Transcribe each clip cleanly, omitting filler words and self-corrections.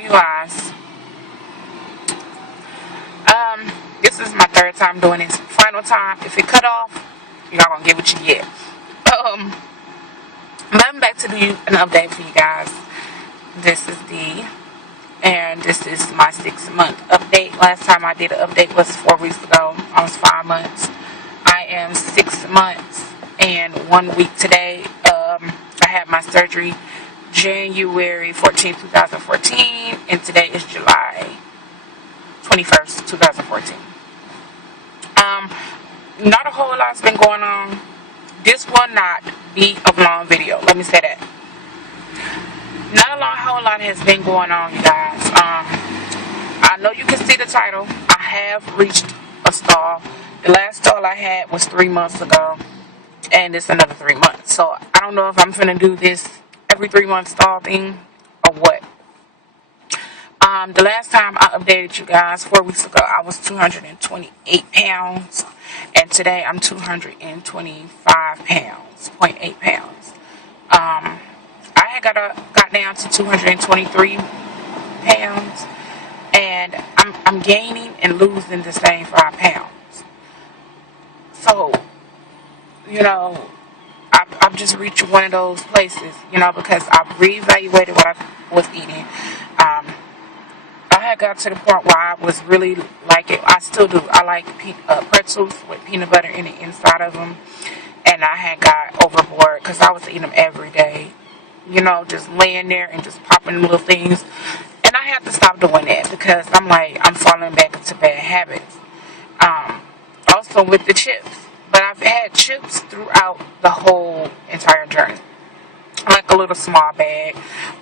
you guys, this is my third time doing this. Final time. If it cut off, y'all gonna get what you get. I'm back to do an update for you guys. This is D, and this is my 6-month update. Last time I did an update was 4 weeks ago. I was 5 months. I am 6 months and 1 week today. I had my surgery January 14, 2014, and today is July 21st, 2014. Not a whole lot's been going on. This will not be a long video. Let me say that. Not a whole lot has been going on, you guys. I know you can see the title. I have reached a stall. The last stall I had was 3 months ago, and it's another 3 months. So I don't know if I'm finna do this every 3 month stall thing or what. The last time I updated you guys 4 weeks ago, I was 228 pounds, and today I'm 225 pounds, 0.8 pounds. I had got down to 223 pounds, and I'm gaining and losing the same 5 pounds. So, you know, I've just reached one of those places, you know, because I've reevaluated what I was eating. I had got to the point where I was really like it. I still do. I like pretzels with peanut butter in the inside of them. And I had got overboard because I was eating them every day. You know, just laying there and just popping little things. And I had to stop doing that because I'm like, I'm falling back into bad habits. Also with the chips. But I've had chips throughout the whole entire journey. Like a little small bag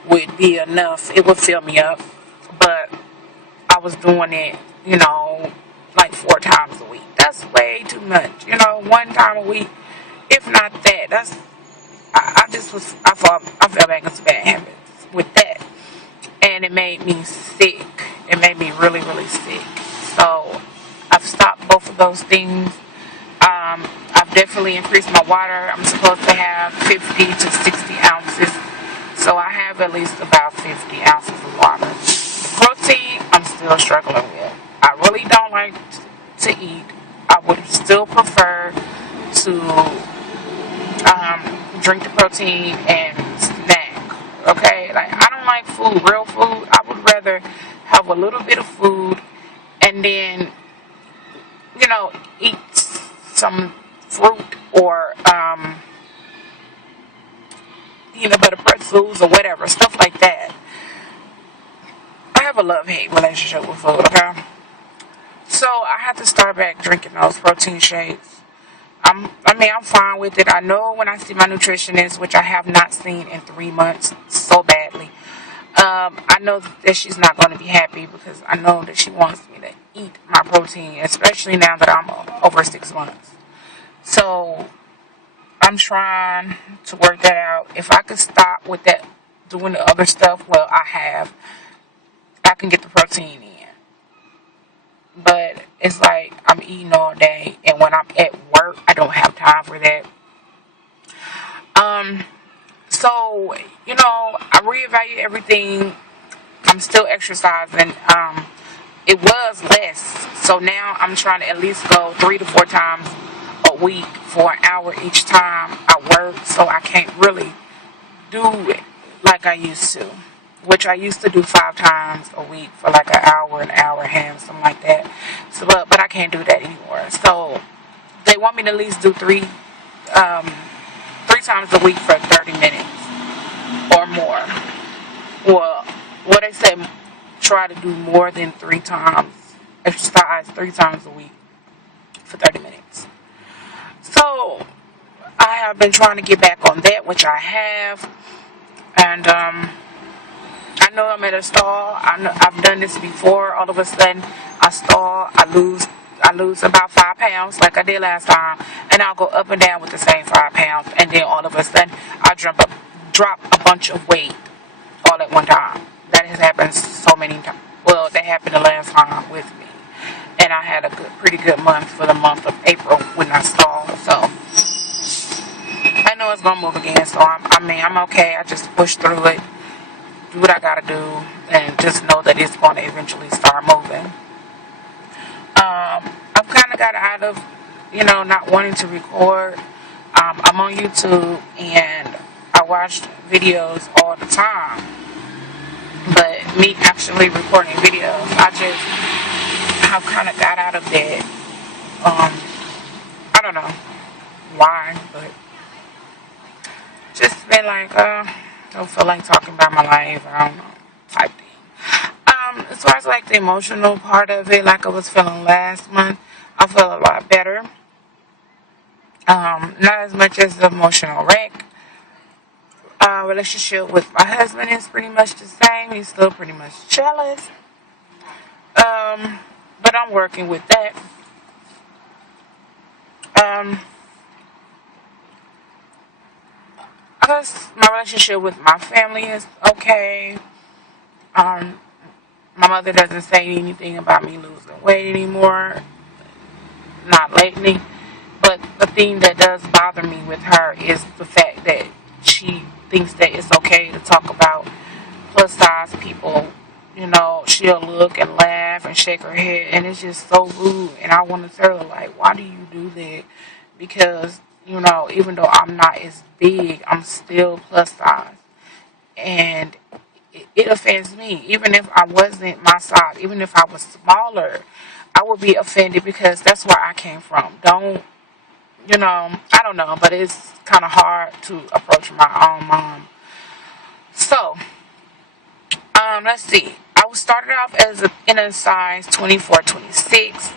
would be enough. It would fill me up. But I was doing it, you know, like 4 times a week. That's way too much. You know, 1 time a week, if not that. I fell back into bad habits with that. And it made me sick. It made me really, really sick. So I've stopped both of those things. I've definitely increased my water. I'm supposed to have 50 to 60 ounces. So I have at least about 50 ounces of water. Protein, I'm still struggling with. I really don't like to eat. I would still prefer to drink the protein and snack. Okay, like I don't like food, real food. I would rather have a little bit of food and then, you know, eat some fruit or peanut butter pretzels or whatever, stuff like that. I have a love-hate relationship with food, okay? So I have to start back drinking those protein shakes. I'm fine with it. I know when I see my nutritionist, which I have not seen in 3 months so badly, I know that she's not going to be happy because I know that she wants me to eat my protein, especially now that I'm over 6 months. So I'm trying to work that out. If I could stop with that, doing the other stuff, well, I can get the protein in. But it's like I'm eating all day, and when I'm at work, I don't have time for that. So, you know, I reevaluate everything. I'm still exercising. It was less, so now I'm trying to at least go 3 to 4 times a week for an hour each time I work, so I can't really do it like I used to, which I used to do 5 times a week for like an hour and a half, something like that. So, but I can't do that anymore. So they want me to at least do 3 times a week for 30 minutes or more. Well, what they say, try to do more than 3 times, exercise 3 times a week for 30 minutes. So I have been trying to get back on that, which I have, and I know I'm at a stall. I've done this before. All of a sudden, I stall. I lose about 5 pounds, like I did last time, and I'll go up and down with the same 5 pounds, and then all of a sudden, I drop a bunch of weight all at one time. That has happened so many times. Well, that happened the last time with me, and I had a pretty good month for the month of April when I stalled. So I know it's gonna move again. So I'm okay. I just push through it. do what I gotta do, and just know that it's going to eventually start moving. I've kind of got out of, not wanting to record. I'm on YouTube and I watch videos all the time, but me actually recording videos, I just have kind of got out of that. I don't know why, but just been like, don't feel like talking about my life. I don't know, type thing. As far as like the emotional part of it, like I was feeling last month, I feel a lot better. Not as much as the emotional wreck. Relationship with my husband is pretty much the same. He's still pretty much jealous. But I'm working with that. I guess my relationship with my family is okay. My mother doesn't say anything about me losing weight anymore. Not lately. But the thing that does bother me with her is the fact that she thinks that it's okay to talk about plus size people. She'll look and laugh and shake her head, and it's just so rude. And I want to tell her, like, why do you do that? Because, even though I'm not as big, I'm still plus size. And it offends me. Even if I wasn't my size, even if I was smaller, I would be offended because that's where I came from. I don't know, but it's kind of hard to approach my own mom. So, let's see. I was started off in a size 24-26.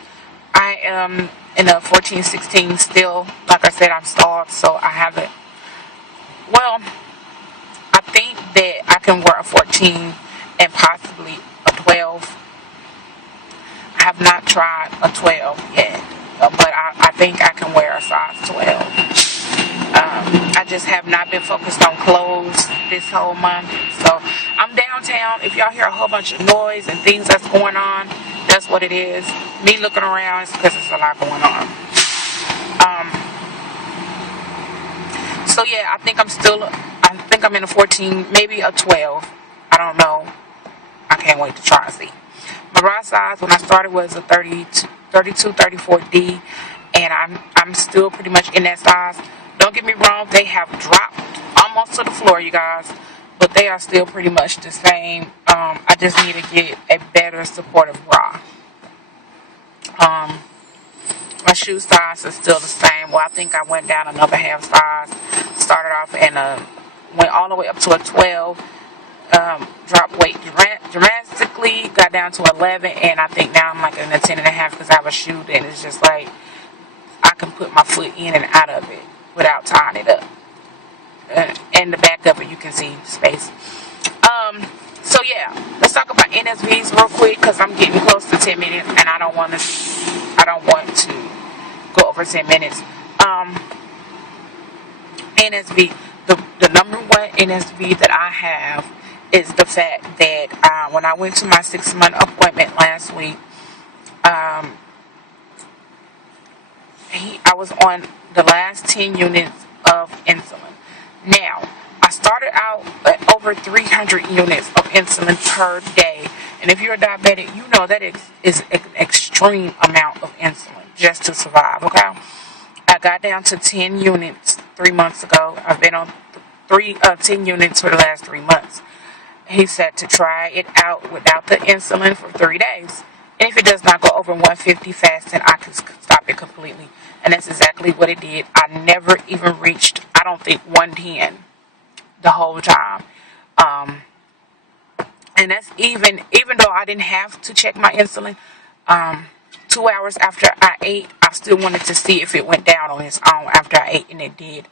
I am in a 14-16 still. Like I said, I'm stalled, so I haven't. Well, I think that I can wear a 14 and possibly a 12. I have not tried a 12 yet, but I think I can wear a size 12. I just have not been focused on clothes this whole month. So I'm downtown. If y'all hear a whole bunch of noise and things that's going on, that's what it is. Me looking around is because there's a lot going on. So yeah, I think I'm in a 14, maybe a 12. I don't know. I can't wait to try and see. My bra size when I started was a 32, 34D, and I'm still pretty much in that size. Don't get me wrong, they have dropped almost to the floor, you guys, but they are still pretty much the same. I just need to get a better supportive bra. My shoe size is still the same. Well, I think I went down another half size. Started off went all the way up to a 12. Dropped weight drastically, got down to 11, and I think now I'm like in a 10.5 because I have a shoe that is just like I can put my foot in and out of it without tying it up. And the back of it, you can see space. So yeah, let's talk about NSVs real quick because I'm getting close to 10 minutes, and I don't want to go over 10 minutes. NSV, the number one NSV that I have is the fact that when I went to my 6-month appointment last week, I was on the last 10 units of insulin. Now, I started out at over 300 units of insulin per day. And if you're a diabetic, you know that is an extreme amount of insulin just to survive, okay? I got down to 10 units 3 months ago. I've been on 10 units for the last 3 months. He said to try it out without the insulin for 3 days. And if it does not go over 150 fast, then I can stop it completely. And that's exactly what it did. I never even reached, I don't think, 110 the whole time. And that's even though I didn't have to check my insulin, 2 hours after I ate, I still wanted to see if it went down on its own after I ate, and it did.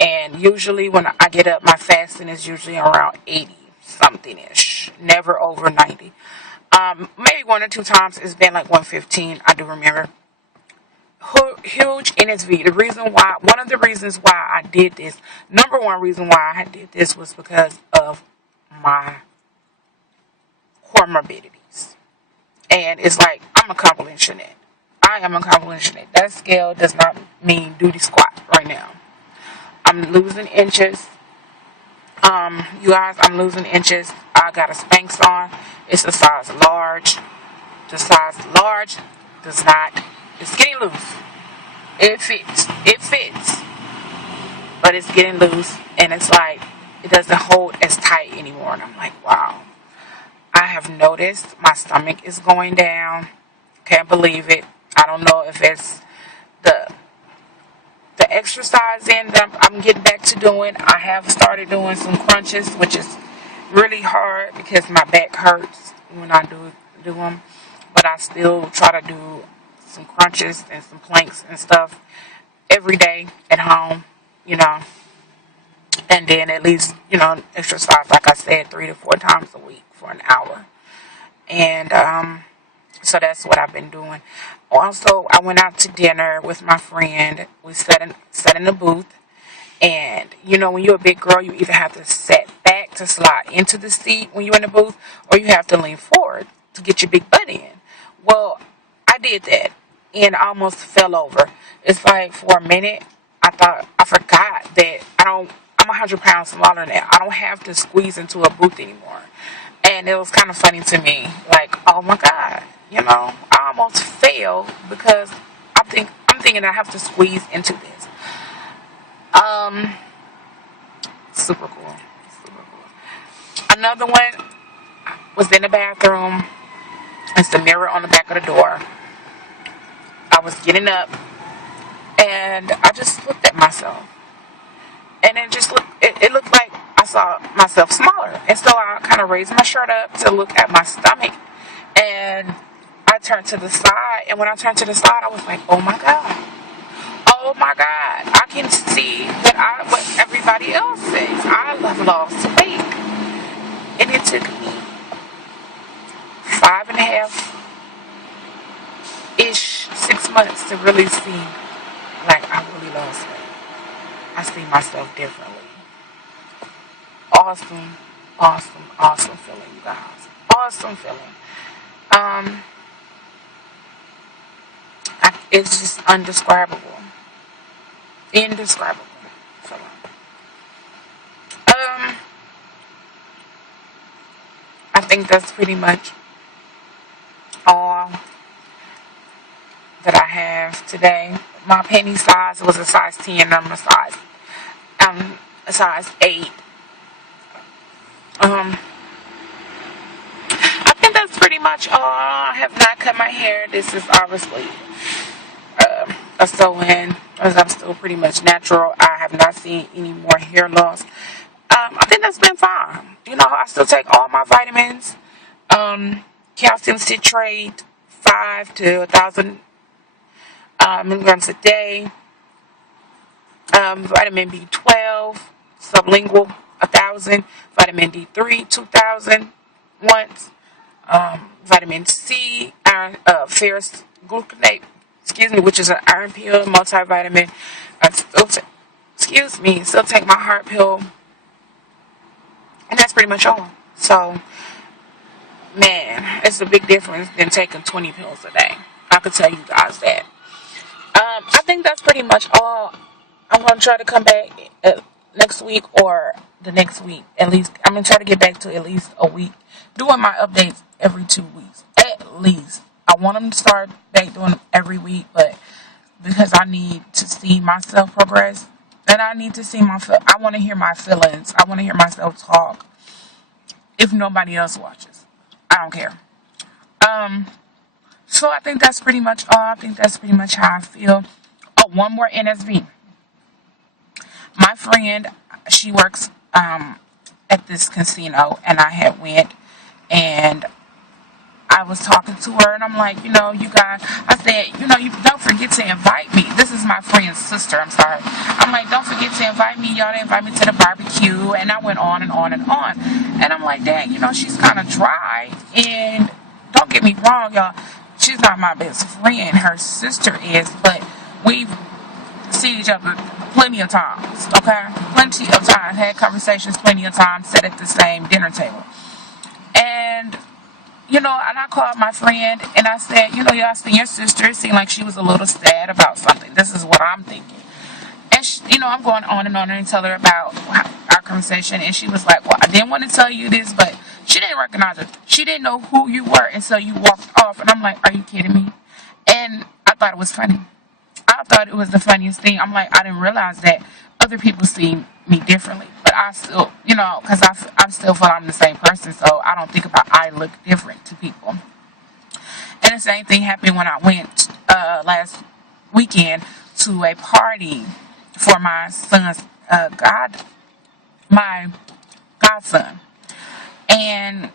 And usually when I get up, my fasting is usually around 80 something ish, never over 90. Maybe 1 or 2 times it's been like 115. I do remember. Huge NSV. One of the reasons why I did this, number one reason why I did this was because of my comorbidities. And it's like, I'm accomplishing it. I am accomplishing it. That scale does not mean duty squat right now. I'm losing inches. You guys, I'm losing inches. I got a Spanx on. It's a size large. The size large does not. It's getting loose. It fits. It fits. But it's getting loose, and it's like it doesn't hold as tight anymore. And I'm like, wow. I have noticed my stomach is going down. Can't believe it. I don't know if it's the exercising that I'm getting back to doing. I have started doing some crunches, which is really hard because my back hurts when I do them. But I still try to do some crunches and some planks and stuff every day at home, you know. And then at least, exercise, like I said, 3 to 4 times a week for an hour. And so that's what I've been doing. Also, I went out to dinner with my friend. We sat in the booth. And, when you're a big girl, you either have to sit back to slide into the seat when you're in the booth, or you have to lean forward to get your big butt in. Well, I did that and almost fell over. It's like for a minute, I forgot that I'm 100 pounds smaller now. I don't have to squeeze into a booth anymore. And it was kind of funny to me. Like, oh my God, I almost fell because I'm thinking I have to squeeze into this. Super cool. Super cool. Another one was in the bathroom. It's the mirror on the back of the door. I was getting up and I just looked at myself. And it looked like I saw myself smaller. And so I kind of raised my shirt up to look at my stomach. And I turned to the side. And when I turned to the side, I was like, oh my God. Oh my God. I can see what everybody else says. I have lost weight. And it took me 5.5-ish, 6 months to really see, like, I really lost weight. I see myself differently. Awesome, awesome, awesome feeling, you guys. Awesome feeling. It's just undescribable. Indescribable feeling. I think that's pretty much all that I have today. My penny size was a size 10, I'm a size 8. I think that's pretty much all. I have not cut my hair. This is obviously a sew-in, as I'm still pretty much natural. I have not seen any more hair loss. I think that's been fine. I still take all my vitamins. Calcium citrate, 5 to 1,000 milligrams a day. Vitamin B12, sublingual, 1,000. Vitamin D3, 2,000 once. Vitamin C, iron, ferrous gluconate, which is an iron pill, multivitamin. Still take my heart pill. And that's pretty much all. So, man, it's a big difference than taking 20 pills a day. I could tell you guys that. I think that's pretty much all. I'm going to try to come back next week or the next week. At least, I'm going to try to get back to at least a week. Doing my updates every 2 weeks. At least. I want them to start back doing them every week, but because I need to see myself progress. And I need to see I want to hear my feelings. I want to hear myself talk. If nobody else watches. I don't care. So I think that's pretty much all. I think that's pretty much how I feel. Oh, one more NSV. My friend, she works at this casino, and I had went, and I was talking to her, and I'm like, you guys, I said, you don't forget to invite me. This is my friend's sister, I'm sorry. I'm like, don't forget to invite me. Y'all to invite me to the barbecue. And I went on and on and on. And I'm like, dang, she's kind of dry. And don't get me wrong, y'all. She's not my best friend. Her sister is. But we've seen each other plenty of times, okay? Plenty of times. Had conversations plenty of times. Sat at the same dinner table. And and I called my friend, and I said, y'all seen your sister. It seemed like she was a little sad about something. This is what I'm thinking. And, I'm going on and tell her about our conversation, and she was like, well, I didn't want to tell you this, but She didn't recognize it. She didn't know who you were, and so you walked off. And I'm like, are you kidding me? And I thought it was funny. I thought it was the funniest thing. I'm like, I didn't realize that other people see me differently. But I still, because I still feel I'm the same person, so I don't think about I look different to people. And the same thing happened when I went last weekend to a party for my son's my godson. And